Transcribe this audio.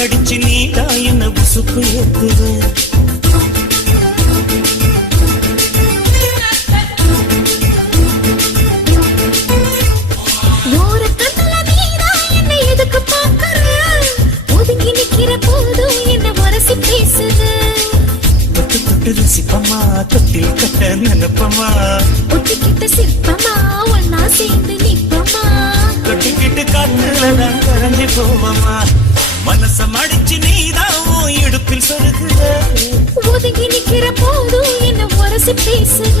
கடிச்சு நீடா என்ன உசுப்பு ஏத்துவ சிப்பமா தொட்டில் கட்ட நினைப்பமா ஒட்டிக்கிட்ட சிற்பமா ஒன்னா சேர்ந்து நிற்பமா தொட்டிக்கிட்டு காத்துலதான் கரைஞ்சு போவமா மனச மடிச்சு நீதான் இடுப்பில் சொருகுற ஒதுங்கி நிக்கிற போதும் என்ன உரசி பேசுற